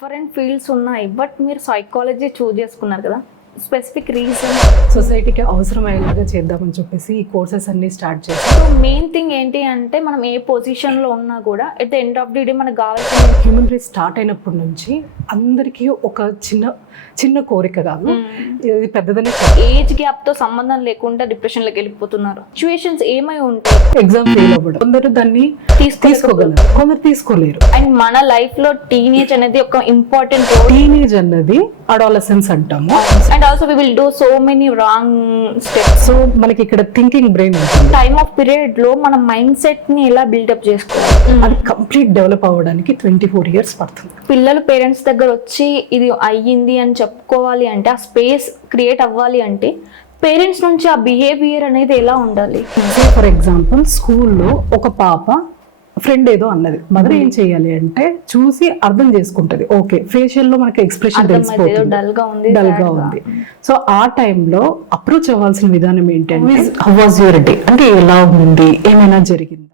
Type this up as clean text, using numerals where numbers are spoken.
Different fields ఉన్నాయి, but మీరు psychology చూస్ చేసుకున్నారు కదా, స్పెసిఫిక్ రీజన్? సొసైటీకి అవసరమయ్యేలాగా చేద్దామని చెప్పేసి ఈ కోర్సెస్ అన్ని స్టార్ట్ చేస్తాం. సో మెయిన్ థింగ్ ఏంటి అంటే మనం ఏ పొజిషన్లో ఉన్నా కూడా at the end of the day మనకు కావాల్సిన హ్యూమన్ రేస్ స్టార్ట్ అయినప్పటి నుంచి అందరికీ ఒక చిన్న చిన్న కోరిక కాదు, ఇది పెద్దదనే. ఏజ్ గ్యాప్తో సంబంధం లేకుండా డిప్రెషన్లోకి వెళ్ళిపోతున్నారు. సిచ్యువేషన్స్ ఏమై ఉంటాయి? ఎగ్జామ్ ఫెయిల్ అవ్వడం, కొందరు దాన్ని తీసుకోగలరు, కొందరు తీసుకోలేరు. అండ్ మన లైఫ్లో టీనేజ్ అనేది ఒక ఇంపార్టెంట్ రోల్. టీనేజ్ అన్నది అడాలసెన్స్ అంటాము. And also we will do so many wrong steps. So మనకి ఇక్కడ థింకింగ్ బ్రెయిన్ ఉంటుంది. టైమ్ ఆఫ్ పీరియడ్ లో మన మైండ్ సెట్ ని ఎలా బిల్డప్ చేసుకోవాలి, అది కంప్లీట్ డెవలప్ అవ్వడానికి 24 years పడుతుంది. పిల్లలు పేరెంట్స్ దగ్గర వచ్చి ఇది అయ్యింది అని చెప్పుకోవాలి అంటే, ఆ స్పేస్ క్రియేట్ అవ్వాలి అంటే పేరెంట్స్ నుంచి ఆ బిహేవియర్ అనేది ఎలా ఉండాలి? ఫర్ ఎగ్జాంపుల్ స్కూల్లో ఒక పాప ఫ్రెండ్ ఏదో అన్నది, మదర్ ఏం చేయాలి అంటే చూసి అర్థం చేసుకుంటది. ఓకే, ఫేషియల్ లో మనకి ఎక్స్ప్రెషన్ తెలిసిపోతుంది, డల్ గా ఉంది. సో ఆ టైంలో అప్రోచ్ అవ్వాల్సిన విధానం ఏంటంటే, హౌ వాజ్ యువర్ డే అంటే ఎలా ఉంది, ఏమైనా జరిగిందా.